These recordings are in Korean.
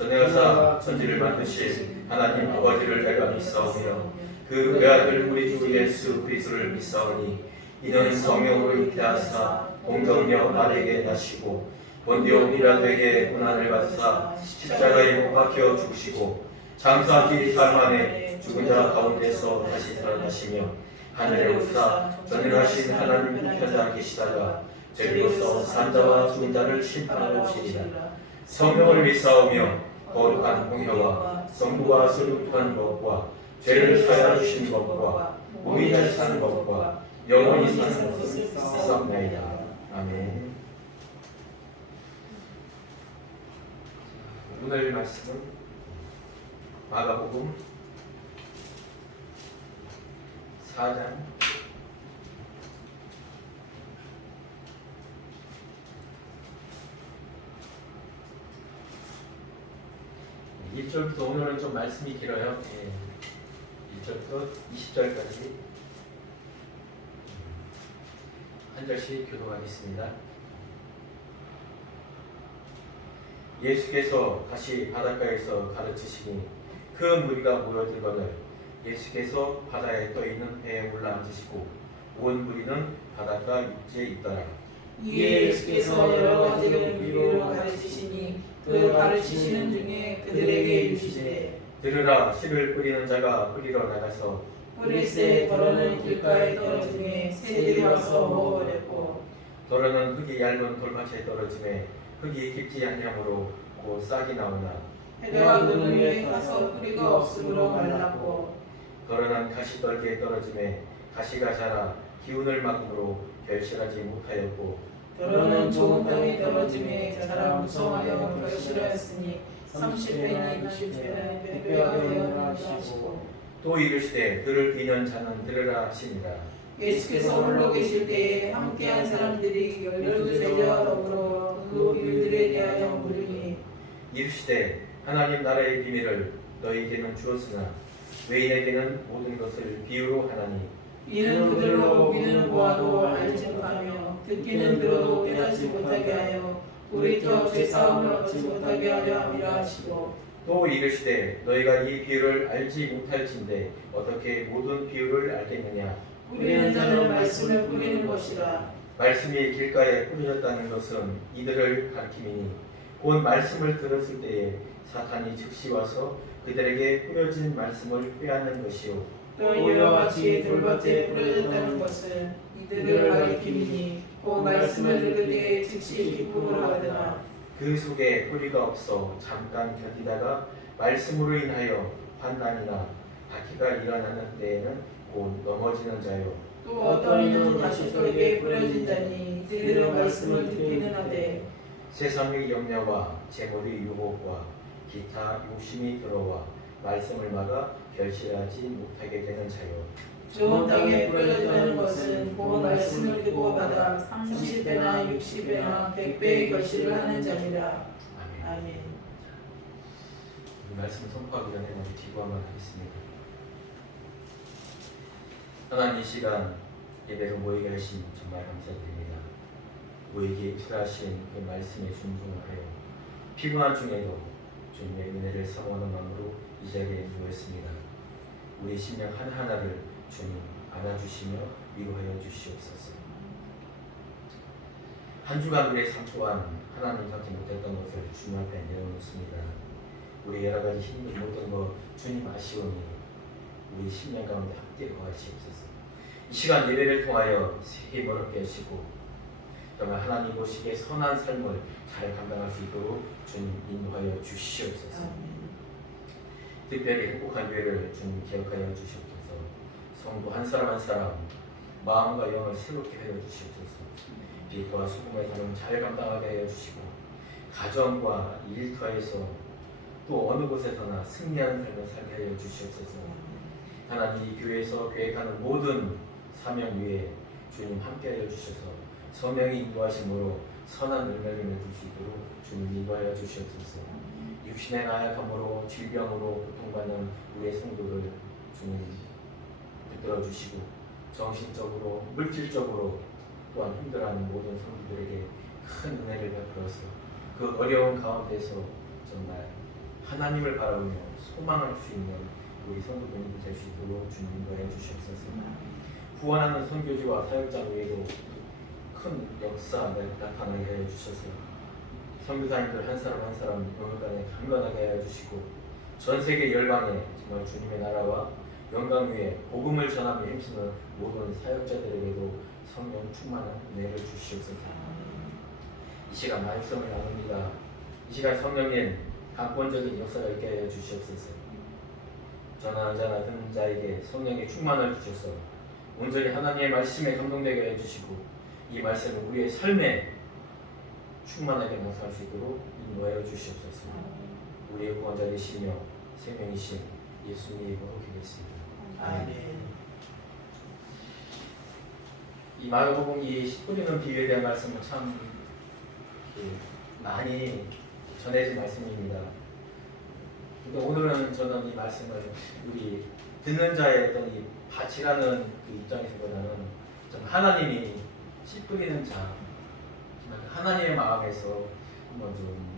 전에 가사 천지를 만드신 하나님 아버지를 내가 믿사오며 그 외아들 우리 주 예수 그리스도를 믿사오니 이는 성령으로 잉태하사 동정녀 마리에게 나시고 본디오 빌라도에게 고난을 받으사 십자가에 못 박혀 죽으시고 장사 뒤 사흘 만에 죽은 자 가운데서 다시 살아나시며 하늘에 오르사 전능하신 하나님 우편에 계시다가 저리로서 산자와 죽은 자를 심판하러 오시리라. 성령을 믿사오며 거룩한 공회와 성부가 소유한 것과 죄를 사하여 주신 것과 무인을 사는 것과 영원히 사는 것을 믿사옵나이다. 아멘. 오늘 말씀은 마가복음 4장 1절부터 오늘은 좀 말씀이 길어요. 1절부터 20절까지 한 절씩 교독하겠습니다. 예수께서 다시 바닷가에서 가르치시니 그 무리가 모여들거늘 예수께서 바다에 떠있는 배에 올라앉으시고 온 무리는 바닷가 육지에 있더라. 이에 예수께서 여러 가지 비유로 가르치시니 그 가르치시는 중에 그들에게 이르시되 들으라. 씨를 뿌리는 자가 뿌리러 나가서 뿌릴새 더러는 길가에 떨어지매 새들이 와서 먹어버렸고 더러는 흙이 얇은 돌밭에 떨어지매 흙이 깊지 아니하므로 곧 싹이 나오나 해가 그늘 위에 가서 뿌리가 없으므로 말랐고 더러는 가시떨기에 떨어지매 가시가 자라 기운을 막음으로 결실하지 못하였고 더러는 좋은 땅에 떨어지매 자라 무성하여 결실하였으니 30배나 60배나 100배가 되었나 하시고 또 이르시되 들을 비는 자는 들으라 하시니라. 예수께서 홀로 계실 때에 함께한 사람들이 12제자와 더불어 그 비유들에 대하여 물으니 이르시되 하나님 나라의 비밀을 너희에게는 주었으나 외인에게는 모든 것을 비유로 하나니 이는 그들로 보기는 보아도 알지 못하며 듣기는 들어도 깨닫지 못하게 하여 우리터 죄사함을 얻지 못하게 하려 함이라 하시고 또 이르시되 너희가 이 비유를 알지 못할진대 어떻게 모든 비유를 알겠느냐. 뿌리는 자는 말씀을 뿌리는 것이라. 말씀이 길가에 뿌려졌다는 것은 이들을 가리킴이니 곧 말씀을 들었을 때에 사탄이 즉시 와서 그들에게 뿌려진 말씀을 빼앗는 것이요 또 이와 같이 돌밭에 뿌려졌다는 것은 이들을 가리킴이니 곧 말씀을 들을 때에 즉시 기쁨을 얻으나 그 속에 뿌리가 없어 잠깐 견디다가 말씀으로 인하여 환난이나 박해가 일어나는 때에는 곧 넘어지는 자요. 또 어떤 이는 가시떨기에 뿌려진 자니 이들은 말씀을 듣기는 하되 세상의 염려와 재물의 유혹과 기타 욕심이 들어와 말씀을 막아 결실하지 못하게 되는 자요. 좋은 땅에 뿌려졌다는 것은 본 말씀을 듣고 받아 30배나 60배나 100배의 결실을 하는 자니라. 아멘. 아멘. 이 말씀 선포하기 전에 먼저 기도 한번 하겠습니다. 하나님 이 시간 예배로 모이게 하신 정말 감사드립니다. 우리에게 입술하신 그 말씀에 순종하여 피곤한 중에도 주님의 은혜를 사모하는 마음으로 이 자리에 모였습니다. 우리 심령 하나하나를 주님 안아주시며 위로하여 주시옵소서. 한 주간 우리의 삶 또한 하나님 같지 못했던 것을 주님 앞에 내어놓습니다. 우리 여러 가지 힘든 모든 것 주님 아시오니 우리 심령 가운데 함께 거하시옵소서. 이 시간 예배를 통하여 새해 번없게 하시고 정말 하나님 보시기에 선한 삶을 잘 감당할 수 있도록 주님 인도하여 주시옵소서. 특별히 행복한 교회를 주님 기억하여 주시옵소서. 성도 한 사람 한 사람 마음과 영을 새롭게 하여 주시옵소서. 빛과 소금의 삶을 잘 감당하게 하여 주시고 가정과 일터에서 또 어느 곳에서나 승리하는 삶을 살게 하여 주시옵소서. 하나님 이 교회에서 계획하는 모든 사명 위에 주님 함께하여 주셔서 성령이 인도하심으로 선한 열매를 맺을 수 있도록 주님 인도하여 주시옵소서. 육신의 나약함으로 질병으로 고통받는 우리의 성도를 주님 붙들어 주시고 정신적으로 물질적으로 또한 힘들어하는 모든 성도들에게 큰 은혜를 베풀어서 그 어려운 가운데서 정말 하나님을 바라보며 소망할 수 있는 우리 성도님들 될 수 있도록 주님 인도하여 주시옵소서. 후원하는 선교지와 사역장 외에도 큰 역사 나타나게 하여 주셔서 선교사님들 한 사람 한 사람 영광에 강건하게 하여 주시고 전 세계 열방에 정말 주님의 나라와 영광 위에 복음을 전하며 힘쓰는 모든 사역자들에게도 성령 충만한 은혜를 주시옵소서. 이 시간 말씀을 나눕니다. 이 시간 성령님 강권적인 역사가 있게 하여 주시옵소서. 전하는 자나 듣는 자에게 성령의 충만을 주셔서 온전히 하나님의 말씀에 감동되게 해주시고 이 말씀을 우리의 삶에 충만하게 낭송할 수 있도록 인도하여 주시옵소서. 우리의 구원자 되시며 생명이신 예수님의 이름으로 기도했습니다. 아멘. 이 마가복음 이 씨 뿌리는 비유에 대한 말씀은 참 많이 전해진 말씀입니다. 근데 오늘은 저는 이 말씀을 우리 듣는 자의 어떤 이 밭이라는 그 입장에서보다는 좀 하나님이 씨 뿌리는 자, 정말 하나님의 마음에서 한번 좀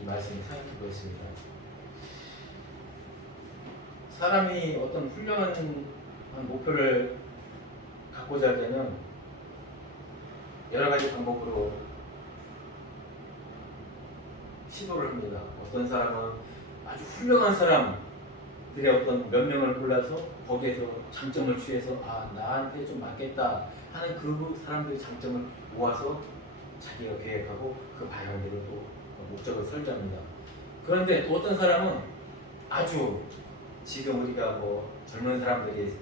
이 말씀을 생각해 보겠습니다. 사람이 어떤 훌륭한 목표를 갖고자 할 때는 여러 가지 방법으로 시도를 합니다. 어떤 사람은 아주 훌륭한 사람들의 어떤 몇 명을 골라서 거기에서 장점을 취해서 나한테 좀 맞겠다 하는 그 사람들의 장점을 모아서 자기가 계획하고 그 방향대로 또 목적을 설정합니다. 그런데 또 어떤 사람은 아주 지금 우리가 뭐 젊은 사람들이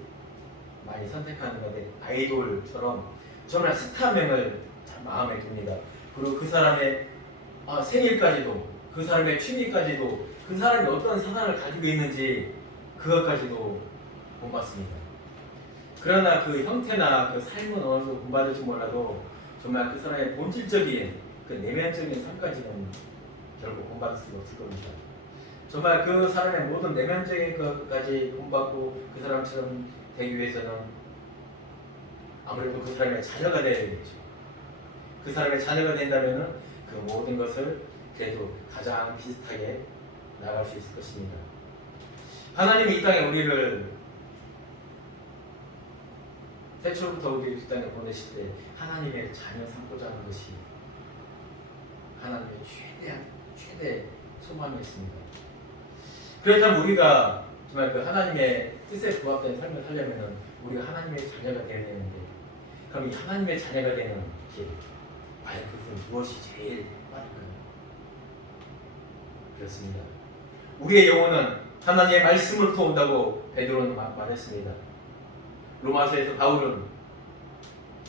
많이 선택하는 건데 아이돌처럼 정말 스타명을 마음에 둡니다. 그리고 그 사람의 생일까지도, 그 사람의 취미까지도, 그 사람이 어떤 사상을 가지고 있는지 그것까지도 본받습니다. 그러나 그 형태나 그 삶은 어느 정도 본받을지 몰라도 정말 그 사람의 본질적인 그 내면적인 삶까지는 결국 본받을 수가 없을 겁니다. 정말 그 사람의 모든 내면적인 것까지 본받고 그 사람처럼 되기 위해서는 아무래도 그 사람의 자녀가 되어야 되겠죠. 그 사람의 자녀가 된다면 그 모든 것을 그래도 가장 비슷하게 나아갈 수 있을 것입니다. 하나님이 이 땅에 우리를 태초부터 우리를 이 땅에 보내실 때 하나님의 자녀 삼고자 하는 것이 하나님의 최대 소망이었습니다. 그렇다면 우리가 정말 그 하나님의 뜻에 부합된 삶을 살려면 우리가 하나님의 자녀가 되어야 되는데 그럼 이 하나님의 자녀가 되는 길 과연 그것은 무엇이 제일 빠를까요? 그렇습니다. 우리의 영혼은 하나님의 말씀으로부터 온다고 베드로는 말했습니다. 로마서에서 바울은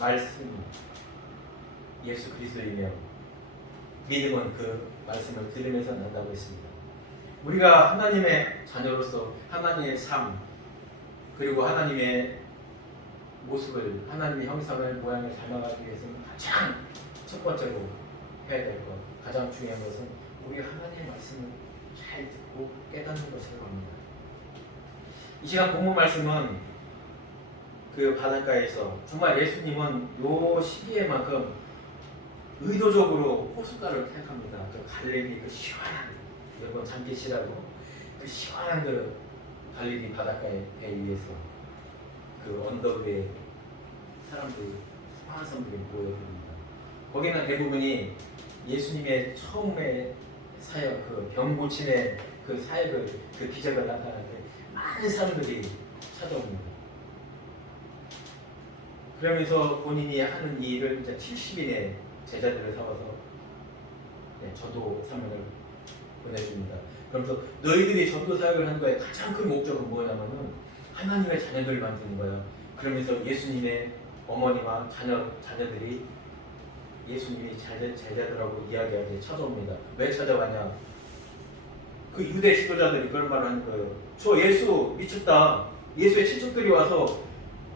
말씀 예수 그리스도이며 믿음은 그 말씀을 들으면서 난다고 했습니다. 우리가 하나님의 자녀로서 하나님의 삶 그리고 하나님의 모습을 하나님의 형상을 모양을 닮아가기 위해서는 가장 첫 번째로 해야 될 것, 가장 중요한 것은 우리가 하나님의 말씀을 잘 듣고 깨닫는 것이라고 합니다. 이 시간 본문 말씀은 그 바닷가에서 정말 예수님은 요 시기에만큼 의도적으로 호숫가를 택합니다. 그 갈릴리 그 시원한 여러분 잠기시라고 그 시원한 그 갈릴리 바닷가에 위에서 그 언덕 위에 사람들이 수많은 사람들이 모여듭니다. 거기는 대부분이 예수님의 처음에 사역 그 병 고침의 그 사역을 그 기적을 나타날 때 많은 사람들이 찾아옵니다. 그러면서 본인이 하는 일을 이제 70인의 제자들을 세워서 전도 사명을 보내줍니다. 그러면서 너희들이 전도 사역을 하는 거에 가장 큰 목적은 뭐냐면은 하나님의 자녀들을 만드는 거야. 그러면서 예수님의 어머니와 자녀들이 예수님이 제자들하고 이야기할 때 찾아옵니다. 왜 찾아왔냐? 그 유대 지도자들이 그런 말을 하는 거예요. 저 예수 미쳤다. 예수의 친척들이 와서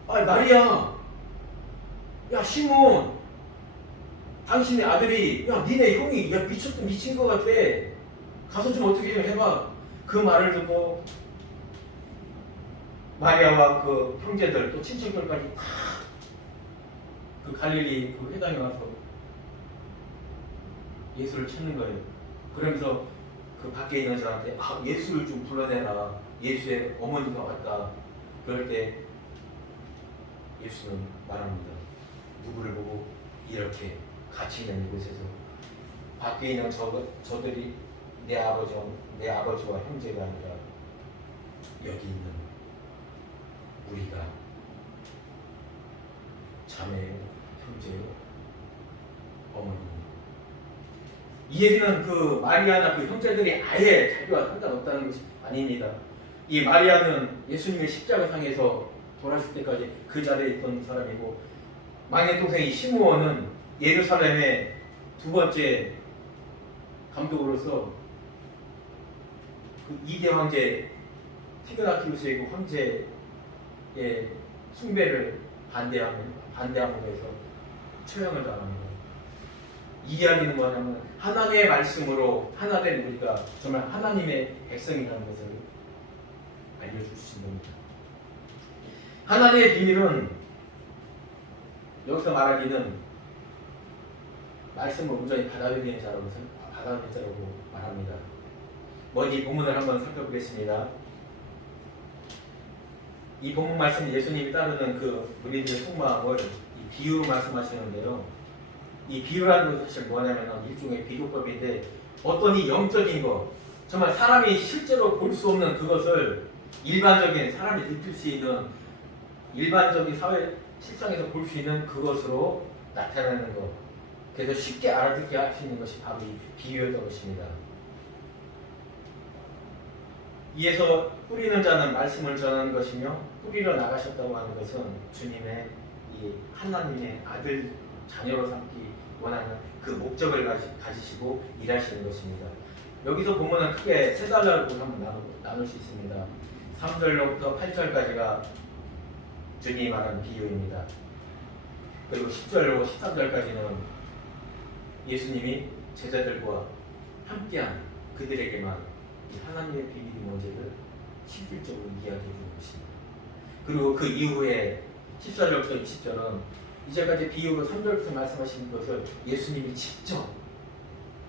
마리아, 야 시몬, 당신의 아들이 니네 형이 미친 것 같아. 가서 좀 어떻게 좀 해봐. 그 말을 듣고 마리아와 그 형제들 또 친척들까지 다 그 갈릴리 그 회당에 와서 예수를 찾는 거예요. 그러면서 그 밖에 있는 사람한테 예수를 좀 불러내라. 예수의 어머니가 왔다. 그럴 때 예수는 말합니다. 누구를 보고 이렇게 같이 있는 이곳에서 밖에 있는 저들이 내 아버지와 형제가 아니라 여기 있는 우리가 자매요, 형제요, 어머니. 이 얘기는 그 마리아나 그 형제들이 아예 자기와 상관없다는 것이 아닙니다. 이 마리아는 예수님의 십자가상에서 돌아가실 때까지 그 자리에 있던 사람이고, 막내 동생이 시므온은 예루살렘의 두 번째 감독으로서 그 2대 황제 티그나티우스의 그 황제의 숭배를 반대함으로 해서 처형을 당합니다. 이 이야기는 뭐냐면 하나님의 말씀으로 하나 된 우리가 정말 하나님의 백성이라는 것을 알려주신 겁니다. 하나님의 비밀은 여기서 말하기는 말씀을 온전히 받아들이는 자라고 말합니다. 먼저 이 본문을 한번 살펴보겠습니다. 이 본문 말씀 예수님이 따르는 그 무리들의 속마음을 이 비유로 말씀하시는데요. 이 비유라는 것은 사실 뭐냐면 일종의 비교법인데, 어떤 이 영적인 것, 정말 사람이 실제로 볼 수 없는 그것을 일반적인 사람이 느낄 수 있는 일반적인 사회 실상에서 볼 수 있는 그것으로 나타내는 것, 그래서 쉽게 알아듣게 할 수 있는 것이 바로 이 비유였던 것입니다. 이에서 뿌리는 자는 말씀을 전하는 것이며 뿌리러 나가셨다고 하는 것은 주님의 이 하나님의 아들 자녀로 삼기 원하는 그 목적을 가지시고 일하시는 것입니다. 여기서 보면은 크게 세 달라로 한번 나눌 수 있습니다. 3절로부터 8절까지가 주님이 말하는 비유입니다. 그리고 10절로 13절까지는 예수님이 제자들과 함께한 그들에게만 이 하나님의 비밀이 뭔지를 실질적으로 이야기해 주는 것입니다. 그리고 그 이후에 14절부터 20절은 이제까지 비유로 3절부터 말씀하신 것을 예수님이 직접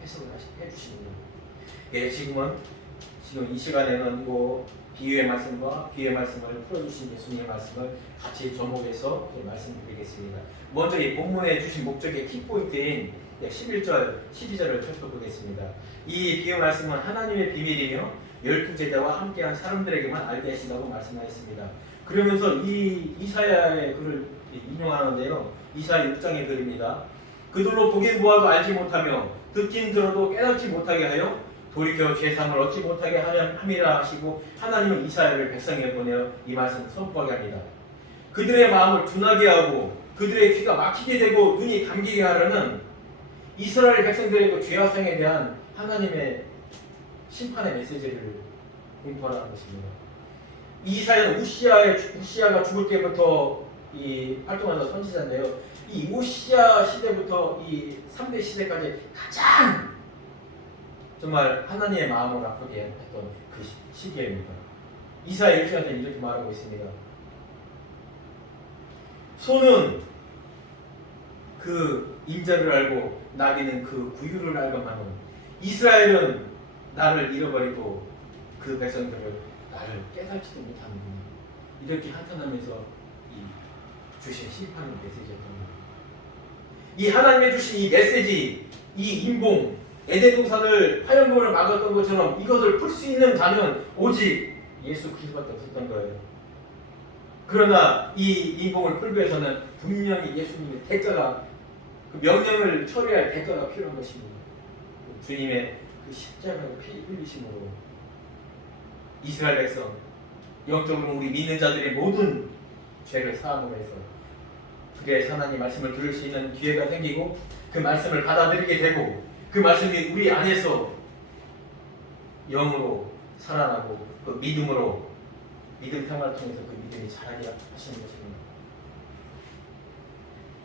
해석을 해주시는 거예요. 지금 이 시간에는 비유의 말씀과 비유의 말씀을 풀어주신 예수님의 말씀을 같이 접목해서 말씀드리겠습니다. 먼저 이 본문에 주신 목적의 키포인트인 11절, 12절을 살펴보겠습니다. 이 비유 말씀은 하나님의 비밀이며 12제자와 함께한 사람들에게만 알게 하신다고 말씀하셨습니다. 그러면서 이 이사야의 글을 인용하는데요. 이사야 6장의 글입니다. 그들로 보긴 보아도 알지 못하며 듣긴 들어도 깨닫지 못하게 하여 돌이켜 죄사함을 얻지 못하게 함이라 하시고, 하나님은 이사야를 백성에 보내어 이 말씀을 선포하게 합니다. 그들의 마음을 둔하게 하고 그들의 귀가 막히게 되고 눈이 감기게 하려는 이스라엘 백성들의 그 죄악성에 대한 하나님의 심판의 메시지를 공포하는 것입니다. 이사야는 우시아가 죽을 때부터 활동하는 선지자인데요. 이 우시아 시대부터 이 3대 시대까지 가장 정말 하나님의 마음을 아프게 했던 그 시기입니다. 이사야 1장에서 이렇게 말하고 있습니다. 소는 그 인자를 알고 나귀는 그 구유를 알건만은 이스라엘은 나를 잃어버리고 그 백성들을 나를 깨닫지도 못하는구나. 이렇게 한탄하면서 주신 심판의 메시지였던 겁니다. 이 하나님의 주신 이 메시지, 이 인봉, 에덴 동산을 화염금으로 막았던 것처럼 이것을 풀 수 있는 자는 오직 예수 그리스도밖에 없었던 거예요. 그러나 이 인봉을 풀기 위해서는 분명히 예수님의 대가가, 그 명령을 처리할 대가가 필요한 것입니다. 주님의 그 십자가의 피 흘리심으로 이스라엘 백성, 영적으로 우리 믿는 자들의 모든 죄를 사함으로 해서 그의 하나님 말씀을 들을 수 있는 기회가 생기고, 그 말씀을 받아들이게 되고, 그 말씀이 우리 안에서 영으로 살아나고 그 믿음으로 믿음 생활을 통해서 그 믿음이 자라게 하시는 것입니다.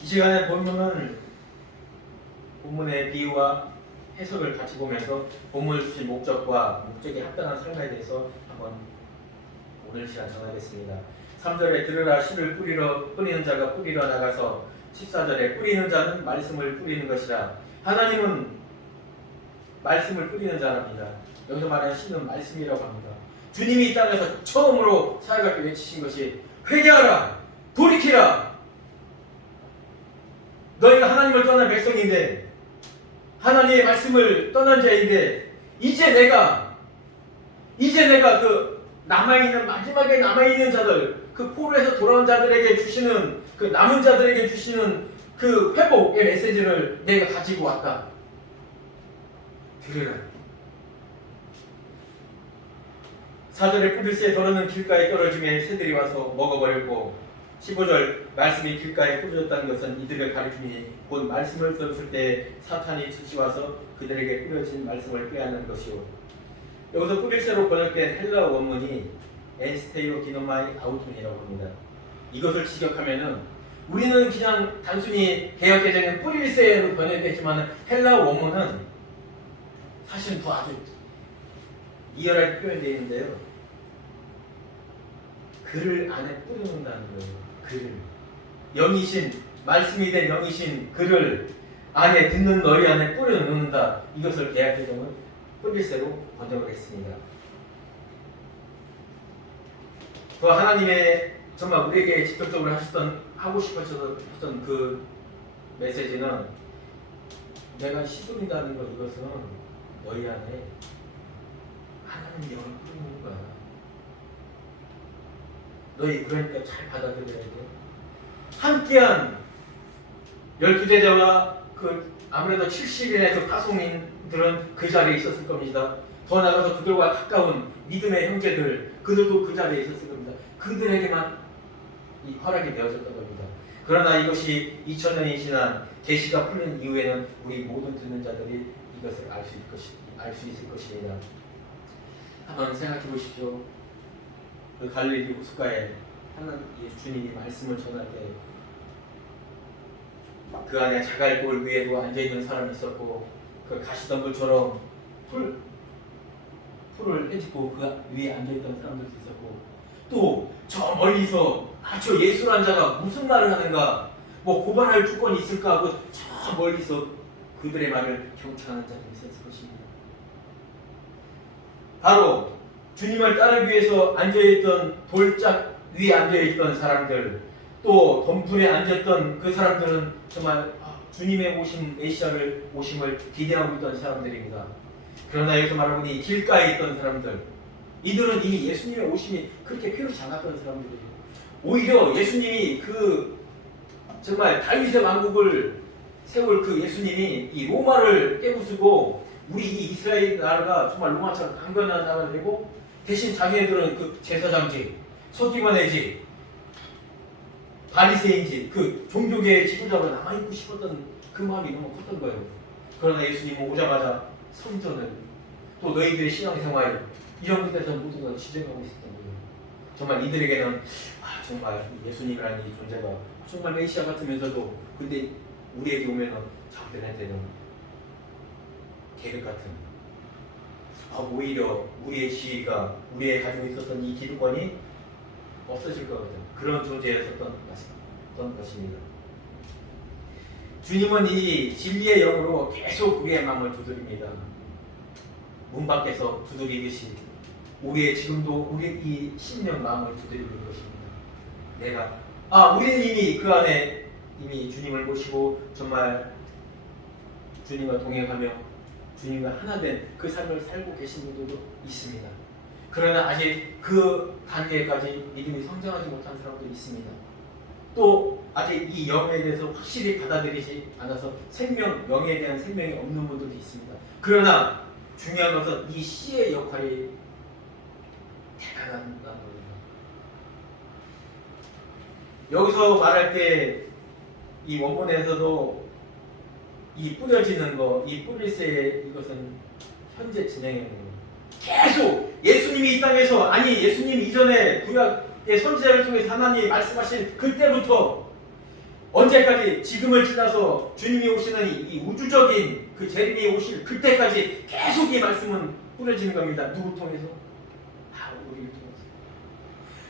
이 시간에 본문의 비유와 해석을 같이 보면서 본문을 주신 목적과 목적에 합당한 삶에 대해서 한번 오늘 시간 전하겠습니다. 3절에 들으라 씨를 뿌리는 자가 뿌리러 나가서, 14절에 뿌리는 자는 말씀을 뿌리는 것이라. 하나님은 말씀을 뿌리는 자랍니다. 여기서 말하는 씨는 말씀이라고 합니다. 주님이 이 땅에서 처음으로 사역할 때 외치신 것이 회개하라, 돌이키라. 너희가 하나님을 떠난 백성인데, 하나님의 말씀을 떠난 자인데, 이제 내가 그 남아있는, 마지막에 남아있는 자들, 그 포로에서 돌아온 자들에게 주시는, 그 남은 자들에게 주시는 그 회복의 메시지를 내가 가지고 왔다. 들으라. 사절에 뿌릴새 더러는 길가에 떨어지며 새들이 와서 먹어버렸고, 15절 말씀이 길가에 뿌려졌다는 것은 이들을 가리키니 곧 말씀을 들었을 때 사탄이 즉시와서 그들에게 뿌려진 말씀을 빼앗는 것이요. 여기서 뿌릴새로 번역된 헬라 원문이 엔스테이로 기노마이 아우톤이라고 합니다. 이것을 직역하면은 우리는 그냥 단순히 개역개정은 뿌릴새로 번역되지만 헬라 원문은 사실 더 아주 이열하게 표현되어 있는데요. 글을 안에 뿌려놓는다는 거예요. 글을. 영이신, 말씀이 된 영이신 글을 안에 듣는 너희 안에 뿌려놓는다. 이것을 개역개정은 뿌릴새로 번역을 했습니다. 그 하나님의 정말 우리에게 직접적으로 하고 싶으셨던 그 메시지는 내가 시도한다는 것, 이것은 너희 안에 하나님 영을 뿌리는 거야. 너희 그러니까 잘 받아들여야 돼. 함께한 12제자와 그 아무래도 70인의 그 파송인들은 그 자리에 있었을 겁니다. 더 나아가서 그들과 가까운 믿음의 형제들, 그들도 그 자리에 있었을 겁니다. 그들에게만 이 허락이 되어졌던 겁니다. 그러나 이것이 2000년이 지난 계시가 풀린 이후에는 우리 모든 듣는 자들이 이것을 알 수 있을 것입니다. 한번 생각해 보십시오. 그 갈릴리 호숫가에 하나님 주님이 말씀을 전할 때 그 안에 자갈골 위에도 앉아 있는 사람이 있었고, 그 가시덤불처럼 풀을 헤집고 그 위에 앉아 있던 사람들도 있었고, 또 저 멀리서 저 예수란 자가 무슨 말을 하는가, 뭐 고발할 조건이 있을까 하고 저 멀리서 그들의 말을 경청하는 자들이 있었을 것입니다. 바로 주님을 따르기 위해서 앉아있던 돌짝 위에 앉아있던 사람들, 또 덤불에 앉았던 그 사람들은 정말 주님의 오심을 기대하고 있던 사람들입니다. 그러나 여기서 말하보니 길가에 있던 사람들, 이들은 이미 예수님의 오심이 그렇게 필요치 않았던 사람들이에요. 오히려 예수님이 그 정말 다윗의 왕국을 세울 그 예수님이 이 로마를 깨부수고 우리 이 이스라엘 나라가 정말 로마처럼 강건한 나라가 되고, 대신 자기네들은 그 제사장직, 서기관의직, 바리새인직, 그 종교계의 지도자로 남아있고 싶었던 그 마음이 너무 컸던 거예요. 그러나 예수님은 오자마자 성전을, 또 너희들의 신앙생활, 이런 것들에서 모든 걸 지적하고 있었던 거예요. 정말 이들에게는 정말 예수님이라는 이 존재가 정말 메시아 같으면서도, 근데 우리에게 오면은 자기들한테는 계획 같은, 오히려 우리의 지위가, 우리의 가지고 있었던 이 기득권이 없어질 것 같은 그런 존재였었던 것입니다. 주님은 이 진리의 영으로 계속 우리의 마음을 두드립니다. 문 밖에서 두드리듯이 지금도 우리 이 심령 마음을 두드리는 것입니다. 우리는 이미 그 안에 이미 주님을 모시고 정말 주님과 동행하며 주님과 하나 된 그 삶을 살고 계신 분들도 있습니다. 그러나 아직 그 단계까지 믿음이 성장하지 못한 사람도 있습니다. 또 아직 이 영에 대해서 확실히 받아들이지 않아서 영에 대한 생명이 없는 분들도 있습니다. 그러나 중요한 것은 이 씨의 역할이 대단한 겁니다. 여기서 말할 때 이 원본에서도 이 뿌려지는 거, 이 뿌릴새, 이것은 현재 진행형인 거예요. 계속 예수님이 이 땅에서, 예수님 이전에 구약의 선지자를 통해서 하나님이 말씀하신 그때부터 언제까지, 지금을 지나서 주님이 오시는 이 우주적인 그 재림이 오실 그때까지 계속 이 말씀은 뿌려지는 겁니다. 누구 통해서? 바로 우리를 통해서.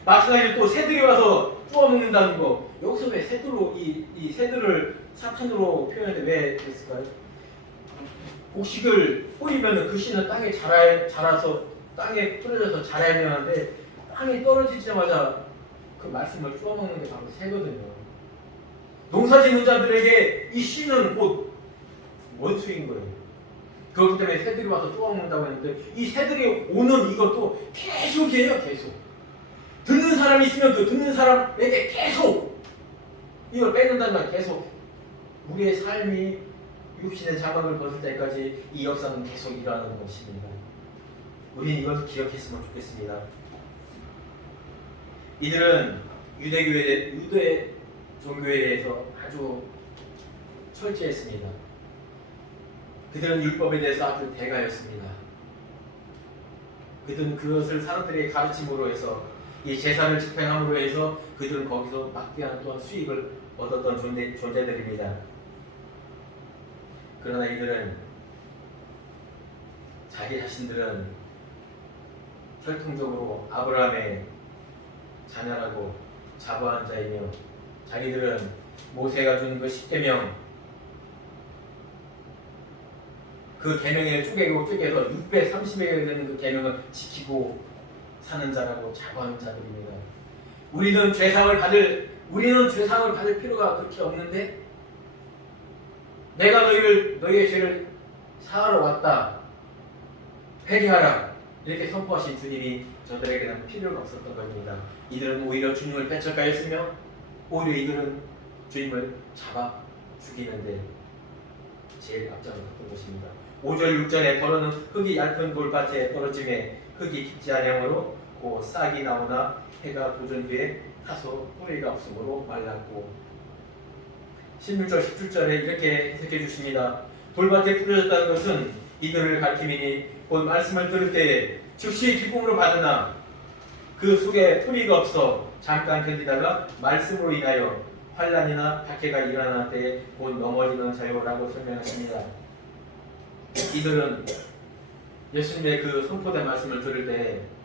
마찬가지로 또 새들이 와서 쪼아먹는다는 거, 여기서 왜 새들로 이 새들을 사탄으로 표현해 왜 됐을까요? 곡식을 뿌리면 그 씨는 땅에 자라서 땅에 뿌려져서 자라야 되는데 땅에 떨어지자마자 그 말씀을 쪼아먹는 게 바로 새거든요. 농사 짓는 자들에게 이 씨는 곧 원수인 거예요. 그렇기 때문에 새들이 와서 쪼아먹는다고 했는데 이 새들이 오는 이것도 계속이에요. 계속. 듣는 사람이 있으면 그 듣는 사람에게 계속 이걸 빼는다는 말 계속. 우리의 삶이 육신의 자막을 벗을 때까지 이 역사는 계속 일어나는 것입니다. 우리는 이것을 기억했으면 좋겠습니다. 이들은 유대 종교에 대해서 아주 철저했습니다. 그들은 율법에 대해서 아주 대가였습니다. 그들은 그것을 사람들에게 가르침으로 해서 이 제사를 집행함으로 해서 그들은 거기서 막대한 또한 수익을 얻었던 존재들입니다. 그러나 이들은 자기 자신들은 혈통적으로 아브라함의 자녀라고 자부하는 자이며 자기들은 모세가 준 그 10계명 그 계명에 쪼개서 630여 개 되는 그 계명을 지키고 사는 자라고 자부하는 자들입니다. 우리는 죄상을 받을 필요가 그렇게 없는데 내가 너희의 죄를 사하러 왔다. 회개하라. 이렇게 선포하신 주님이 저들에게는 필요가 없었던 겁니다. 이들은 오히려 주님을 배척하였으며 오히려 이들은 주님을 잡아 죽이는데 제일 앞장을 섰던 것입니다. 5절 6절에 더러는 흙이 얇은 돌밭에 떨어짐에 흙이 깊지 아니하므로 고 싹이 나오나 해가 도전 뒤에 타서 뿌리가 없으므로 말랐고 16절 17절에 이렇게 해석해 주십니다. 돌밭에 뿌려졌다는 것은 이들을 가리킴이니 곧 말씀을 들을 때에 즉시 기쁨으로 받으나 그 속에 뿌리가 없어 잠깐 견디다가 말씀으로 인하여 환난이나 박해가 일어날 때에 곧 넘어지는 자유라고 설명하십니다. 이들은 예수님의 그 선포된 말씀을 들을 때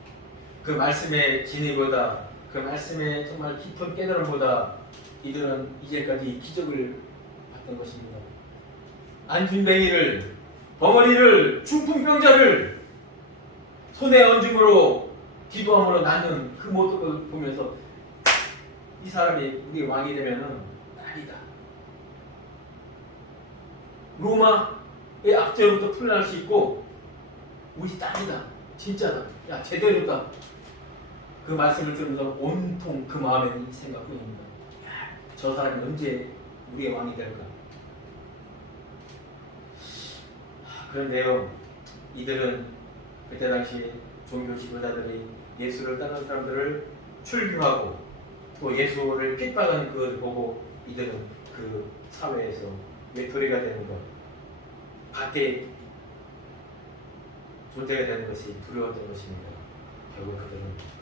그 말씀의 진리보다 그 말씀의 정말 깊은 깨달음보다 이들은 이제까지 기적을 봤던 것입니다. 안진뱅이를, 벙어리를, 중풍병자를 손에 얹음으로 기도함으로 낳는 그 모습을 보면서 이 사람이 우리의 왕이 되면은 딸이다. 로마의 압제로부터 풀려날 수 있고 우리 딸이다. 진짜다. 야 제대로다. 그 말씀을 들으면서 온통 그 마음에는 이 생각뿐입니다. 야, 저 사람이 언제 우리의 왕이 될까? 그런데요, 이들은 그때 당시 종교 지도자들이 예수를 따르는 사람들을 출교하고 또 예수를 핍박하는 그것을 보고 이들은 그 사회에서 외톨이가 되는 것, 밖에 존재가 되는 것이 두려웠던 것입니다. 결국 그들은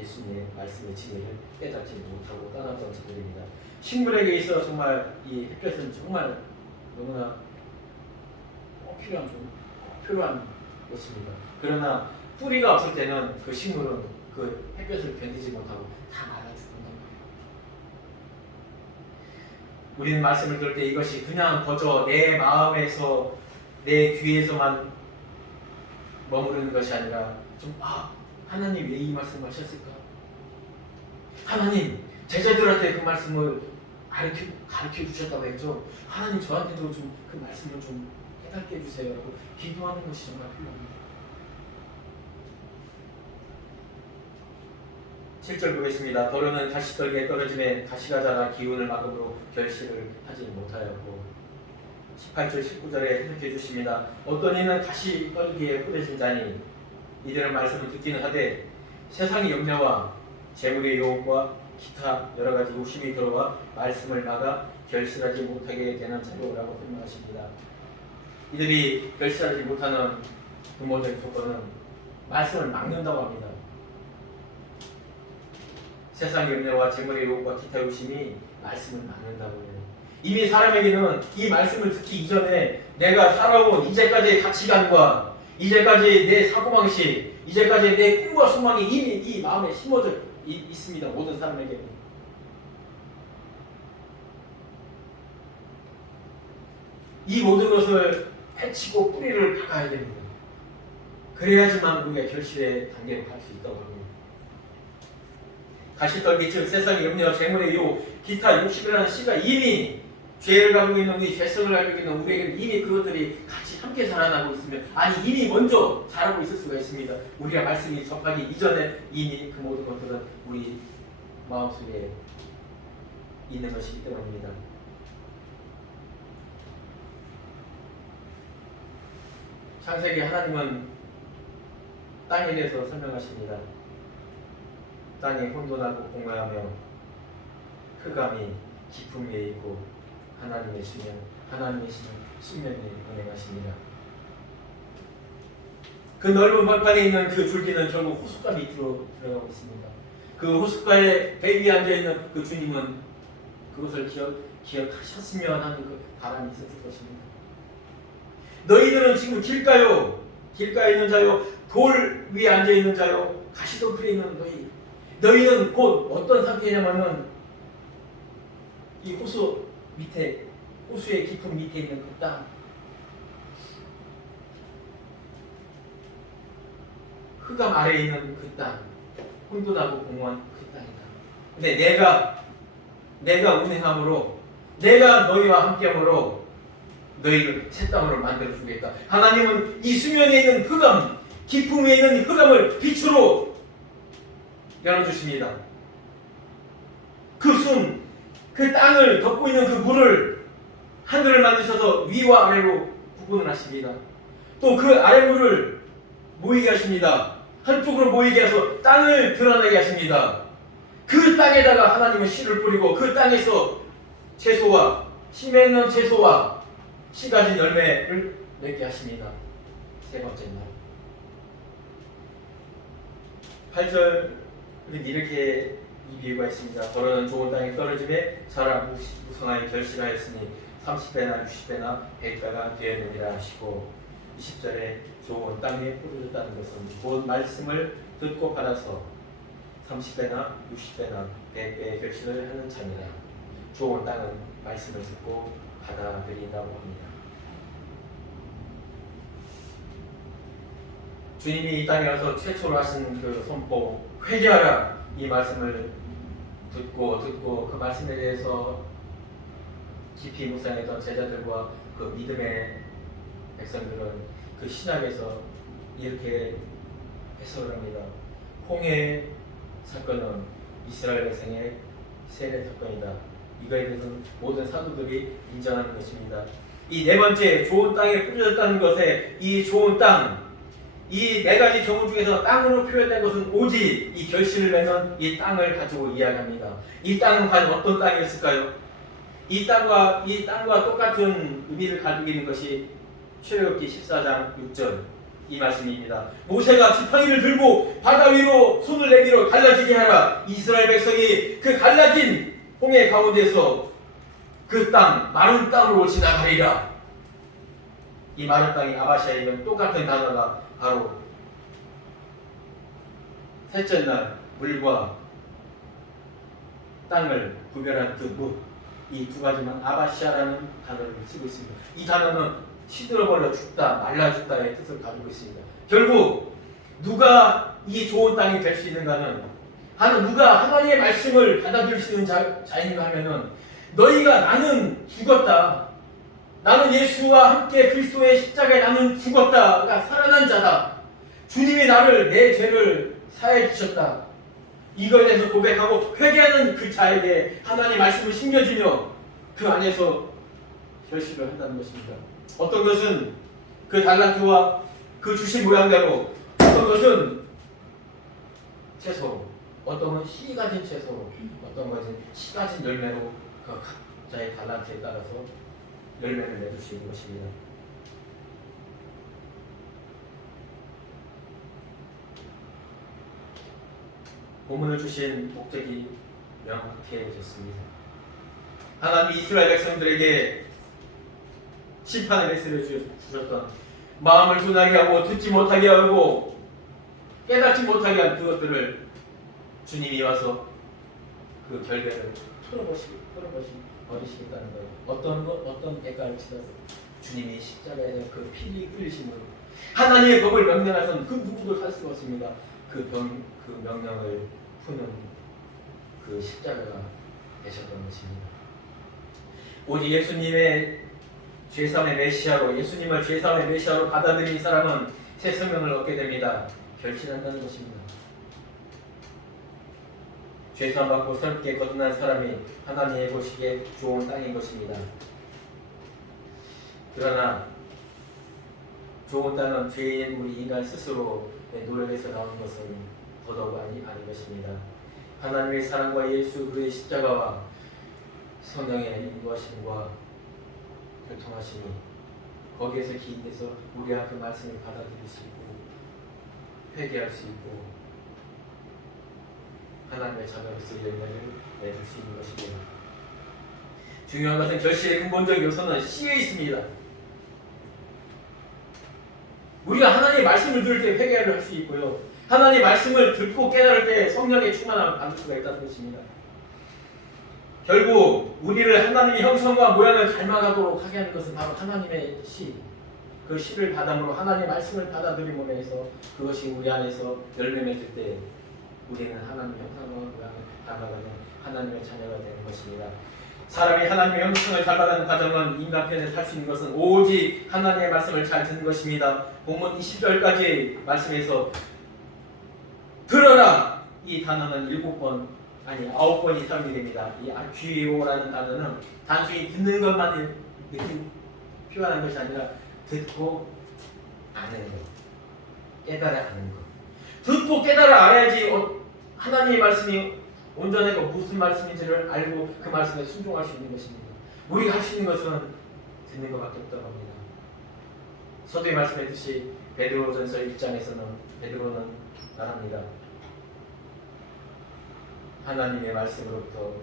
예수님의 말씀의 진리를 깨닫지 못하고 떠났던 자들입니다. 식물에게 있어 정말 이 햇볕은 정말 너무나 꼭 필요한 것입니다. 그러나 뿌리가 없을 때는 그 식물은 그 햇볕을 견디지 못하고 다 말라 죽는단 말이에요. 우리는 말씀을 들을 때 이것이 그냥 거저 내 마음에서 내 귀에서만 머무르는 것이 아니라 좀 하나님 왜 이 말씀을 하셨을까? 하나님 제자들한테 그 말씀을 가르쳐 주셨다고 했죠. 하나님 저한테도 좀 그 말씀을 좀 깨닫게 해주세요 라고 기도하는 것이 정말 필요합니다. 7절 보겠습니다. 더러는 가시떨기에 떨어짐에 가시가 자라 기운을 막음으로 결실을 하지 못하였고 18절 19절에 해석해 주십니다. 어떤 이는 가시떨기에 뿌려진 자니 이들은 말씀을 듣기는 하되 세상의 염려와 재물의 유혹과 기타 여러 가지 욕심이 들어와 말씀을 막아 결실하지 못하게 되는 자료라고 설명하십니다. 이들이 결실하지 못하는 근본적인 조건은 말씀을 막는다고 합니다. 세상의 염려와 재물의 유혹과 기타 욕심이 말씀을 막는다고 해요. 이미 사람에게는 이 말씀을 듣기 이전에 내가 살아온 이제까지의 가치관과 이제까지 내 사고방식, 이제까지 내 꿈과 소망이 이미 이 마음에 심어져 있습니다. 모든 사람에게는. 이 모든 것을 해치고 뿌리를 박아야 됩니다. 그래야지만 우리가 결실의 단계로 갈 수 있다고 합니다. 가시떨기 즉 세상의 염려, 재물의 유혹, 기타 욕심이라는 씨가 이미 죄를 가지고 있는 우리, 죄성을 가지고 있는 우리에게는 이미 그것들이 같이 함께 자라나고 있으면, 아니 이미 먼저 자라고 있을 수가 있습니다. 우리가 말씀이 접하기 이전에 이미 그 모든 것들은 우리 마음속에 있는 것이기 때문입니다. 창세기 하나님은 땅에 대해서 설명하십니다. 땅이 혼돈하고 공허하며 흑암이 깊음 위에 있고 하나님의 수면이 운행하십니다. 그 넓은 벌판에 있는 그 줄기는 결국 호숫가 밑으로 들어가고 있습니다. 그 호숫가에 배 위에 앉아있는 그 주님은 그것을 기억하셨으면 하는 그 바람이 있었을 것입니다. 너희들은 지금 길가에 있는 자요, 돌 위에 앉아있는 자요, 가시덤불에 있는 너희는 곧 어떤 상태냐면은 이 호수 밑에, 호수의 깊은 밑에 있는 그 땅, 흑암 아래에 있는 그 땅, 혼돈하고 공허한 그 땅이다. 근데 내가 운행함으로, 내가 너희와 함께함으로 너희를 새 땅으로 만들어 주겠다. 하나님은 이 수면에 있는 흑암, 깊음 위에 있는 흑암을 빛으로 열어주십니다. 그 땅을 덮고 있는 그 물을, 하늘을 만드셔서 위와 아래로 구분을 하십니다. 또 그 아래 물을 모이게 하십니다. 한쪽으로 모이게 해서 땅을 드러나게 하십니다. 그 땅에다가 하나님은 씨를 뿌리고 그 땅에서 채소와, 심에 있는 채소와 씨 가진 열매를 맺게 하십니다. 세 번째 날 8절은 이렇게 이 비유가 있습니다. 더러는 좋은 땅에 떨어짐에 자라 무성하여 결실하였으니 30배나 60배나 100배가 되었느니라 하시고, 20절에 좋은 땅에 뿌려졌다는 것은 곧 말씀을 듣고 받아서 30배나 60배나 100배의 결실을 하는 자니라. 좋은 땅은 말씀을 듣고 받아들인다고 합니다. 주님이 이 땅에 와서 최초로 하신 그 선포, 회개하라, 이 말씀을 듣고 그 말씀에 대해서 깊이 묵상했던 제자들과 그 믿음의 백성들은 그 신약에서 이렇게 해석을 합니다. 홍해 사건은 이스라엘 백성의 세례 사건이다. 이거에 대해서는 모든 사도들이 인정하는 것입니다. 이 네 번째, 좋은 땅에 뿌려졌다는 것에, 이 좋은 땅, 이 네 가지 경우 중에서 땅으로 표현된 것은 오직 이 결실을 맺는 이 땅을 가지고 이야기합니다. 이 땅은 과연 어떤 땅이었을까요? 이 땅과 똑같은 의미를 가지고 있는 것이 출애굽기 14장 6절 이 말씀입니다. 모세가 지팡이를 들고 바다 위로 손을 내밀어 갈라지게 하라. 이스라엘 백성이 그 갈라진 홍해 가운데서 그 땅, 마른 땅으로 지나가리라. 이 마른 땅이 아바시아에 있는 똑같은 단어가 바로 셋째 날 물과 땅을 구별한 그 무, 이 두 가지만 아바시아라는 단어를 쓰고 있습니다. 이 단어는 시들어버려 죽다, 말라 죽다의 뜻을 가지고 있습니다. 결국 누가 이 좋은 땅이 될 수 있는가는, 누가 하나님의 말씀을 받아들일 수 있는 자인가 하면은, 너희가 나는 죽었다, 나는 예수와 함께 그리스도의 십자가에 나는 죽었다가 살아난 자다, 주님이 나를, 내 죄를 사해 주셨다, 이거에 대해서 고백하고 회개하는 그 자에게 하나님의 말씀을 심겨주며 그 안에서 결실을 한다는 것입니다. 어떤 것은 그 달란트와 그 주신 모양대로, 어떤 것은 채소로, 어떤 것은 씨 가진 채소로, 어떤 것은 씨 가진 열매로 그 각자의 달란트에 따라서 열매를 맺을 수 있는 것입니다. 본문을 주신 목적이 명확해졌습니다. 하나님이 이스라엘 백성들에게 심판의 메시지를 주셨던, 마음을 둔하게 하고 듣지 못하게 하고 깨닫지 못하게 한 그것들을 주님이 와서 그 결대를 털어버리시겠다는 거예요. 어떤 대가를 치러서 주님이 십자가에서 그 피를 흘리심으로 하나님의 법을 명령하선 그 누구도 살 수가 없습니다. 그 명령을 푸는 그 십자가가 되셨던 것입니다. 오직 예수님의 죄사함의 메시아로, 예수님을 죄사함의 메시아로 받아들인 사람은 새 생명을 얻게 됩니다. 결실한다는 것입니다. 죄사함 받고 새롭게 거듭난 사람이 하나님의 보시기에 좋은 땅인 것입니다. 그러나 좋은 땅은 죄인 우리 인간 스스로 노력해서 나오는 것은 더더욱 아닌 것입니다. 하나님의 사랑과 예수 그의 십자가와 성령의 인도하심과 교통하심이 거기에서 기인돼서 우리가 그 말씀을 받아들일 수 있고 회개할 수 있고 하나님의 자녀로서 열매를 맺을 수 있는 것이고, 중요한 것은 결실의 근본적 요소는 C에 있습니다. 우리가 하나님의 말씀을 들을 때 회개를 할 수 있고요, 하나님의 말씀을 듣고 깨달을 때 성령의 충만함을 받을 수가 있다는 것입니다. 결국 우리를 하나님의 형상과 모양을 닮아가도록 하게 하는 것은 바로 하나님의 시, 그 시를 받음으로 하나님의 말씀을 받아들임으로 해서 그것이 우리 안에서 열매 맺을 때 우리는 하나님의 형상과 모양을 닮아가는 하나님의 자녀가 되는 것입니다. 사람이 하나님의 형상을 닮아가는 과정은 인간편에 살 수 있는 것은 오직 하나님의 말씀을 잘 듣는 것입니다. 본문 20절까지 말씀에서 들어라! 이 단어는 9번이 사용이 됩니다. 이 아퀴오라는 단어는 단순히 듣는 것만 표현한 것이 아니라 듣고 아는 것, 깨달아 아는 것. 듣고 깨달아 알아야지 하나님의 말씀이 온전하고 무슨 말씀인지를 알고 그 말씀에 순종할 수 있는 것입니다. 우리가 할 수 있는 것은 듣는 것밖에 없다고 합니다. 서두에 말씀했듯이 베드로전서 1장에서는 베드로는 말합니다. 하나님의 말씀으로부터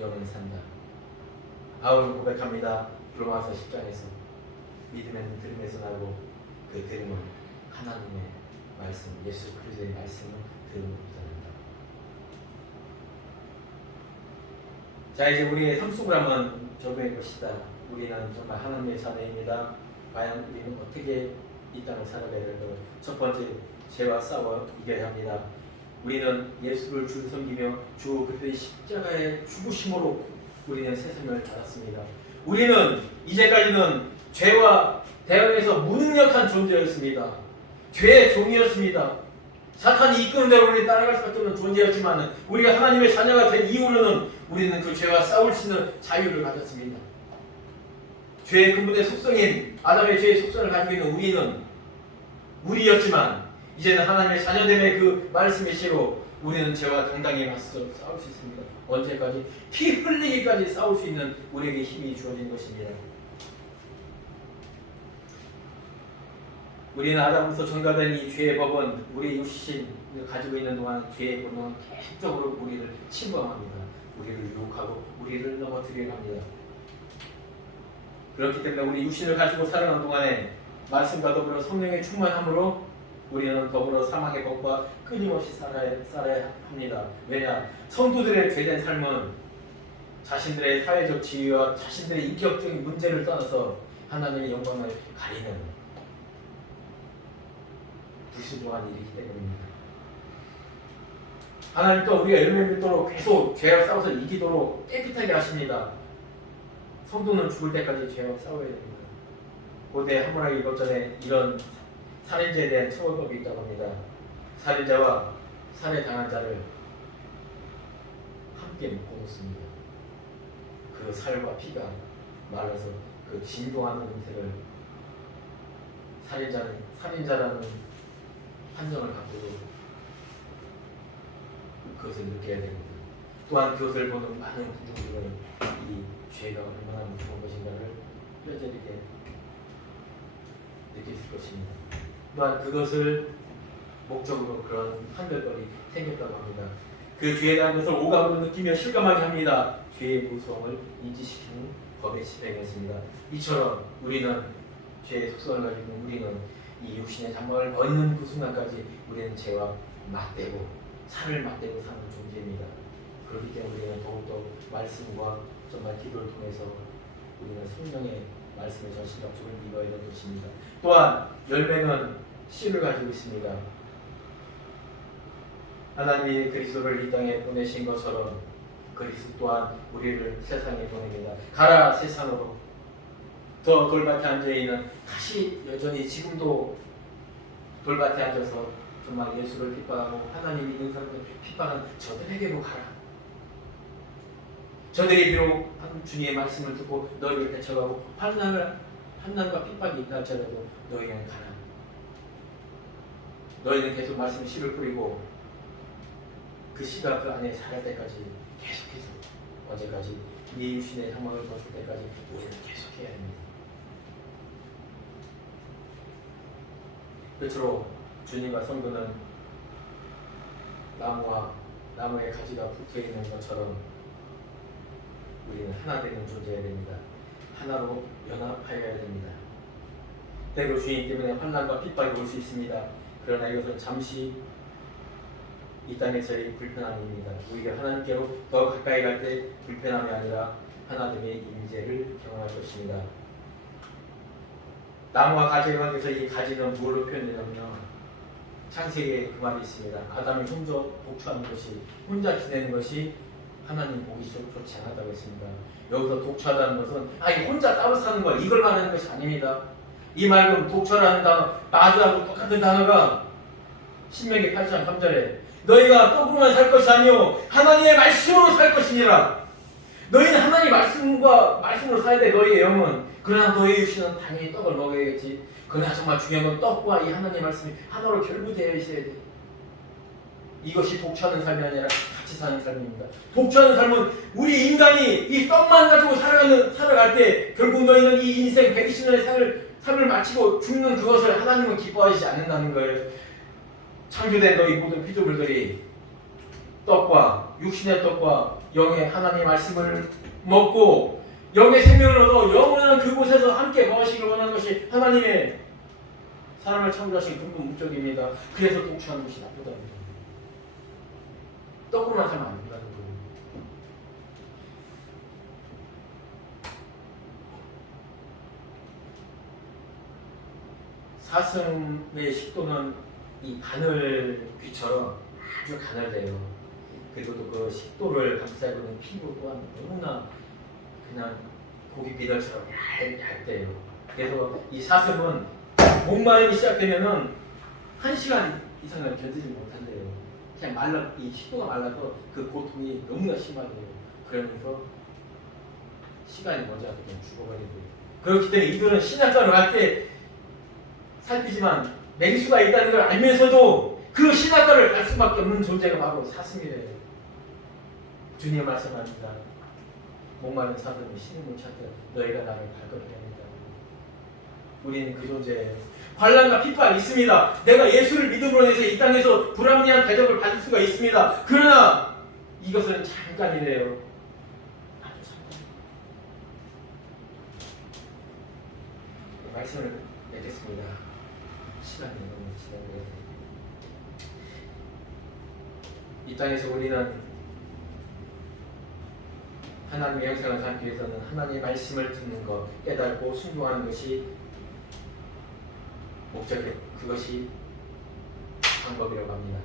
영은 산다. 바울은 고백합니다. 로마서 10장에서 믿음은 들음에서 나고 그 들음은 하나님의 말씀, 예수 그리스도의 말씀을 들음으로부터 난다. 자, 이제 우리의 삶 속을 한번 적용해 봅시다. 우리는 정말 하나님의 자녀입니다. 과연 우리는 어떻게 이 땅을 살아가야 될까요? 첫 번째, 죄와 싸워 이겨야 합니다. 우리는 예수를 주 섬기며 주 그리스도의 십자가의 죽으심으로 우리는 새 생명을 받았습니다. 우리는 이제까지는 죄와 대응해서 무능력한 존재였습니다. 죄의 종이었습니다. 사탄이 이끄는 대로 우리 따라갈 수밖에 없는 존재였지만 우리가 하나님의 자녀가 된 이후로는 우리는 그 죄와 싸울 수 있는 자유를 가졌습니다. 죄의 근본의 속성인 아담의 죄의 속성을 가지고 있는 우리는 무리였지만 이제는 하나님의 자녀됨의 그 말씀의 시로 우리는 죄와 당당히 맞서 싸울 수 있습니다. 언제까지? 피 흘리기까지 싸울 수 있는 우리에게 힘이 주어진 것입니다. 우리는 아담부터 전가된 이 죄의 법은 우리의 육신을 가지고 있는 동안 죄의 본능은 계속적으로 우리를 침범합니다. 우리를 유혹하고 우리를 넘어뜨리려 합니다. 그렇기 때문에 우리 육신을 가지고 살아가는 동안에 말씀과 더불어 성령의 충만함으로 우리는 더불어 사망의 법과 끊임없이 살아야 합니다. 왜냐? 성도들의 죄된 삶은 자신들의 사회적 지위와 자신들의 인격적인 문제를 떠나서 하나님의 영광을 가리는 불순종한 일이기 때문입니다. 하나님 또 우리가 열매 맺도록 계속 죄와 싸워서 이기도록 깨끗하게 하십니다. 성도는 죽을 때까지 죄와 싸워야 됩니다. 고대 하물하기 이것전에 이런 살인죄에 대한 처벌법이 있다고 합니다. 살인자와 살해당한 자를 함께 묶어놓습니다. 그 살과 피가 말라서 그 진동하는 냄새를 살인자라는 판정을 갖고 그것을 느껴야 됩니다. 또한 그것을 보는 많은 군중들은 이 죄가 얼마나 무서운 것인가를 뼈저리게 느낄 것입니다. 또한 그것을 목적으로 그런 판별법이 생겼다고 합니다. 그 죄에 대한 것을 오감으로 느끼며 실감하게 합니다. 죄의 무서움을 인지시키는 법의 집행이었습니다. 이처럼 우리는 죄의 속성을 가지고 있는 우리는 이 육신의 장막을 벗는 그 순간까지 우리는 죄와 맞대고 살을 맞대고 사는 존재입니다. 그렇기 때문에 우리는 더욱더 말씀과 정말 기도를 통해서 우리는 성령의 말씀의 전신갑주를 입어야 되는 것입니다. 또한 열매는 씨를 가지고 있습니다. 하나님이 그리스도를 이 땅에 보내신 것처럼 그리스도 또한 우리를 세상에 보냅니다. 가라 세상으로. 더 돌밭에 앉아있는 다시 여전히 지금도 돌밭에 앉아서 정말 예수를 핍박하고 하나님 믿는 사람들 핍박한 저들에게로 가라. 저들이 비록 주님의 말씀을 듣고 너희를 대처하고 환난과 핍박이 있다 할지라도 너희는 가라. 너희는 계속 말씀의 씨를 뿌리고 그 씨가 그 안에 자랄 때까지 계속해서 언제까지 네 육신의 향망을 벗을 때까지 우리는 계속해야 합니다. 끝으로 주님과 성도는 나무의 가지가 붙어있는 것처럼 우리는 하나 되는 존재여야 됩니다. 하나로 연합하여야 됩니다. 때로 주님 때문에 환난과 핍박이 올 수 있습니다. 그러나 이것은 잠시 이 땅에서의 불편함입니다. 우리가 하나님께로 더 가까이 갈 때 불편함이 아니라 하나님의 임재를 경험할 것입니다. 나무와 가지의 관계에서 이 가지는 무엇으로 표현되냐면요, 창세기에 그 말이 있습니다. 아담이 혼자 독처하는 것이, 혼자 지내는 것이 하나님 보기 좋지 않았다고 했습니다. 여기서 독처하다는 것은 이 혼자 따로 사는 거 이걸 말하는 것이 아닙니다. 이 말은 독처라는 단어, 마주하고 똑같은 단어가 신명기 8장 3절에 너희가 떡으로만 살 것이 아니요 하나님의 말씀으로 살 것이니라. 너희는 하나님의 말씀으로 살야 돼. 너희의 영은. 그러나 너희의 육신은 당연히 떡을 먹어야겠지. 그러나 정말 중요한 건 떡과 이 하나님의 말씀이 하나로 결부되어 있어야 돼. 이것이 독처하는 삶이 아니라 같이 사는 삶입니다. 독처하는 삶은 우리 인간이 이 떡만 가지고 살아갈 때 결국 너희는 이 인생 120년의 삶을 마치고 죽는 그것을 하나님은 기뻐하시지 않는다는 거예요. 창조된 너희 모든 피조물들이 떡과 육신의 떡과 영의 하나님의 말씀을 먹고 영의 생명을 얻어 영원한 그곳에서 함께 거하시길 원하는 것이 하나님의 사람을 창조하신 근본 목적입니다. 그래서 독처하는 것이 나쁘다는 거예요. 떡으로만 살면 안 된다는 거예요. 사슴의 식도는 이 바늘귀처럼 아주 가늘대요. 그리고 또 그 식도를 감싸고 있는 피부 또한 너무나 그냥 고기 비늘처럼 얇대요. 그래서 이 사슴은 목마름이 시작되면은 1시간 이상을 견디지 못한대요. 그냥 이 식도가 말라서 그 고통이 너무나 심하대요. 그러면서 시간이 먼저 와서 그냥 죽어버리고요. 그렇기 때문에 이들은 신약가로 갈 때 살피지만 맹수가 있다는 걸 알면서도 그 신약가를 갈 수밖에 없는 존재가 바로 사슴이래요. 주님 말씀합니다. 목마른 사슴이 신음을 찾듯 너희가 나를 발걸음해야 한다. 우리는 그 존재예요. 환난과 핍박이 있습니다. 내가 예수를 믿음으로 해서 이 땅에서 불합리한 대접을 받을 수가 있습니다. 그러나 이것은 잠깐이래요. 아주 잠깐. 말씀을 맺겠습니다. 시간이 너무 지나네요. 이 땅에서 우리는 하나님의 형상을 담기 위해서는 하나님의 말씀을 듣는 것, 깨닫고 순종하는 것이 목적이에요. 그것이 방법이라고 합니다.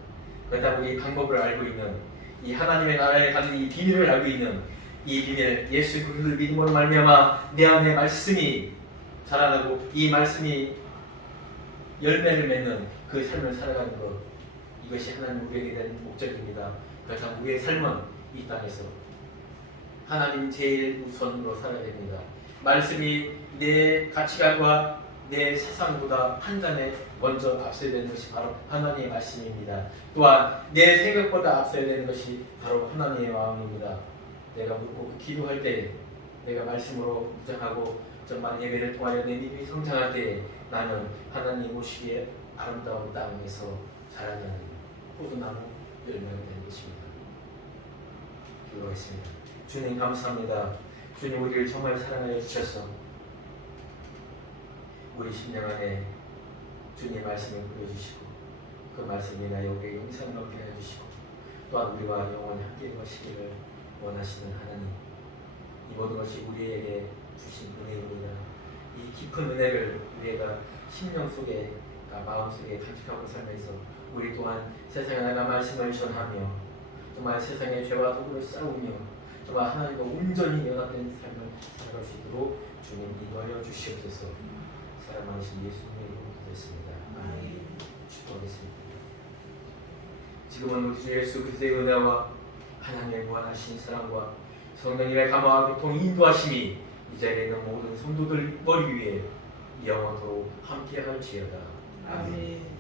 그렇다고 이 방법을 알고 있는, 이 하나님의 나라에 가는 이 비밀을 알고 있는 이 비밀, 예수 그리스도를 믿음으로 말미암아 내 안에 말씀이 자라나고 이 말씀이 열매를 맺는 그 삶을 살아가는 것, 이것이 하나님 우리에게 된 목적입니다. 그렇다면 우리의 삶은 이 땅에서 하나님 제일 우선으로 살아야 됩니다. 말씀이 내 가치관과 내 세상보다 판단에 먼저 앞서야 되는 것이 바로 하나님의 말씀입니다. 또한 내 생각보다 앞서야 되는 것이 바로 하나님의 마음입니다. 내가 묻고 기도할 때, 내가 말씀으로 묵상하고 정말 예배를 통하여 내 믿음이 성장할 때 나는 하나님 오시기에 아름다운 땅에서 자라는 포도나무 열매가 되는 것입니다. 기도하겠습니다. 주님 감사합니다. 주님 우리를 정말 사랑하여 주셔서 우리 심령 안에 주님의 말씀을 보여주시고 그 말씀이 나 우리의 영생을 얻게 해주시고 또한 우리와 영원히 함께 하시기를 원하시는 하나님, 이 모든 것이 우리에게 주신 은혜입니다. 이 깊은 은혜를 우리가 심령 속에 마음 속에 간직하고 살면서 우리 또한 세상에 나가 말씀을 전하며 정말 세상의 죄와 도구를 싸우며 정말 하나님과 온전히 연합된 삶을 살아갈 수 있도록 주님 인도하여 주시옵소서. 사랑하신 예수님의 이름으로 기도했습니다. 아멘. 축복하겠습니다. 지금은 우리 주 예수 그리스도의 은혜와 하나님의 무한하신 사랑과 성령님의 감화와 교통 인도하심이 이 자리에 있는 모든 성도들 머리 위에 영원토록 함께할지어다. 아멘.